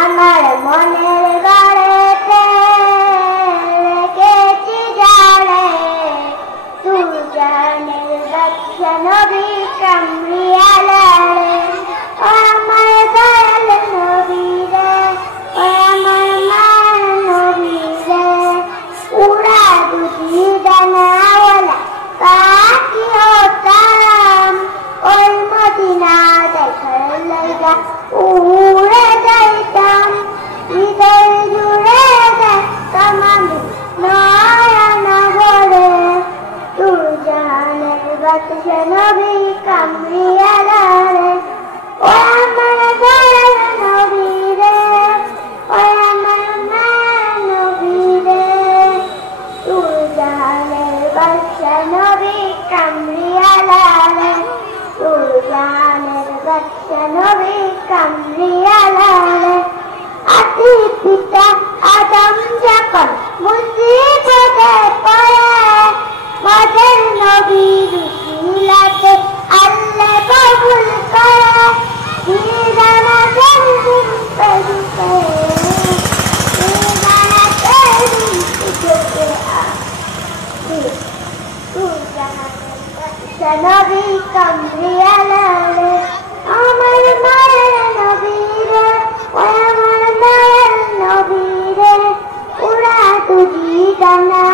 আমার মনের ঘরেতে রেখেছি যারে তুই জানের বাদশা নবী কামলিওয়ালারে ও আমার দয়াল নবী রে ও আমার মায়ার নবী রে উড়া দুটি ডানাওয়ালা পাখি হতাম ওই মদিনা দেখার লাইগা উড়ে যাইতাম হৃদয় জুড়ে দেখতাম আমি নয়ন ভরে তুই জানের বাদশা নবী কামলিওয়ালারে ও আমার দয়াল নবী রে ও আমার মায়ার নবী রে তুই জানের বাদশা নবী কামলিওয়ালারে তুই জানের বাদশা নবী কামলিওয়ালারে আদি পিতা আদম যখন মুসিবতে পড়ে মদের নবীর উসিলাতে আল্লাহ কবুল করে দিদানা জন্মিন পেরুকে দিদানা পেরুকে তুই জানের বাদশা নবী কামলিওয়ালারে আমার মায়ের নবী রে ও আমার মায়ের নবী রে উড়া তুই ডানা